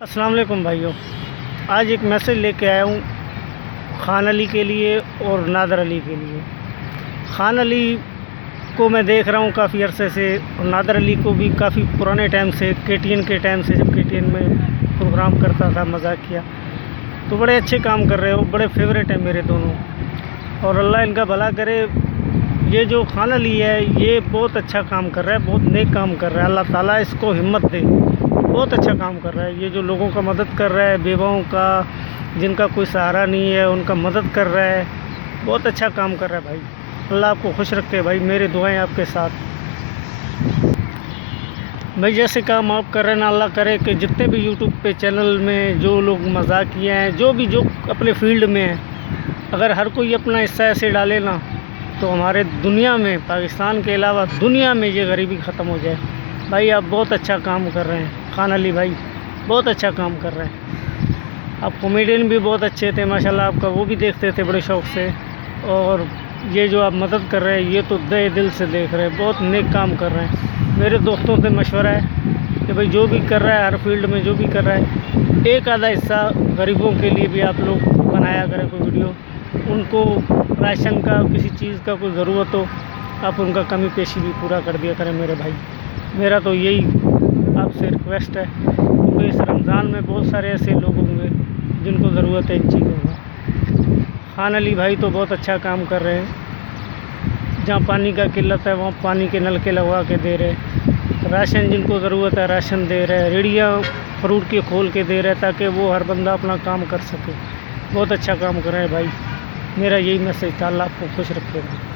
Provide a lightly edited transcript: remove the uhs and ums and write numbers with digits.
السلام علیکم بھائیوں، آج ایک میسیج لے کے آیا ہوں خان علی کے لیے اور نادر علی کے لیے۔ خان علی کو میں دیکھ رہا ہوں کافی عرصے سے، اور نادر علی کو بھی کافی پرانے ٹائم سے، کے ٹی این کے ٹائم سے، جب کے ٹی این میں پروگرام کرتا تھا، مذاق کیا تو بڑے اچھے کام کر رہے ہو، بڑے فیوریٹ ہیں میرے دونوں، اور اللہ ان کا بھلا کرے۔ یہ جو خان علی ہے یہ بہت اچھا کام کر رہا ہے، بہت نیک کام کر رہا ہے، اللہ تعالیٰ اس کو ہمت دے، بہت اچھا کام کر رہا ہے۔ یہ جو لوگوں کا مدد کر رہا ہے، بیواؤں کا، جن کا کوئی سہارا نہیں ہے ان کا مدد کر رہا ہے، بہت اچھا کام کر رہا ہے بھائی۔ اللہ آپ کو خوش رکھے بھائی، میرے دعائیں آپ کے ساتھ بھائی۔ جیسے کام آپ کر رہے ہیں نا، اللہ کرے کہ جتنے بھی یوٹیوب پہ چینل میں جو لوگ مذاقیہ ہیں، جو اپنے فیلڈ میں ہیں، اگر ہر کوئی اپنا حصہ ایسے ڈالے نا تو ہمارے دنیا میں، پاکستان کے علاوہ دنیا میں یہ غریبی ختم ہو جائے۔ بھائی آپ بہت اچھا کام کر رہے ہیں، خان علی بھائی بہت اچھا کام کر رہے ہیں۔ آپ کامیڈین بھی بہت اچھے تھے ماشاءاللہ، آپ کا وہ بھی دیکھتے تھے بڑے شوق سے، اور یہ جو آپ مدد کر رہے ہیں یہ تو دل سے دیکھ رہے ہیں، بہت نیک کام کر رہے ہیں۔ میرے دوستوں سے مشورہ ہے کہ بھائی جو بھی کر رہا ہے، ہر فیلڈ میں جو بھی کر رہا ہے، ایک آدھا حصہ غریبوں کے لیے بھی آپ لوگ بنایا کریں، کوئی ویڈیو، ان کو راشن کا، کسی چیز کا کوئی ضرورت ہو، آپ ان کا کمی پیشی بھی پورا کر دیا کریں میرے بھائی۔ میرا تو یہی آپ سے ریکویسٹ ہے، کیونکہ اس رمضان میں بہت سارے ایسے لوگ ہوں گے جن کو ضرورت ہے ان چیزوں کا۔ خان علی بھائی تو بہت اچھا کام کر رہے ہیں، جہاں پانی کا قلت ہے وہاں پانی کے نل کے لگوا کے دے رہے، راشن جن کو ضرورت ہے راشن دے رہے، ریڑیاں فروٹ کی کھول کے دے رہے تاکہ وہ ہر بندہ اپنا کام کر سکے۔ بہت اچھا کام کر رہے ہیں بھائی، میرا یہی میسیج تھا، اللہ آپ کو خوش رکھے گا۔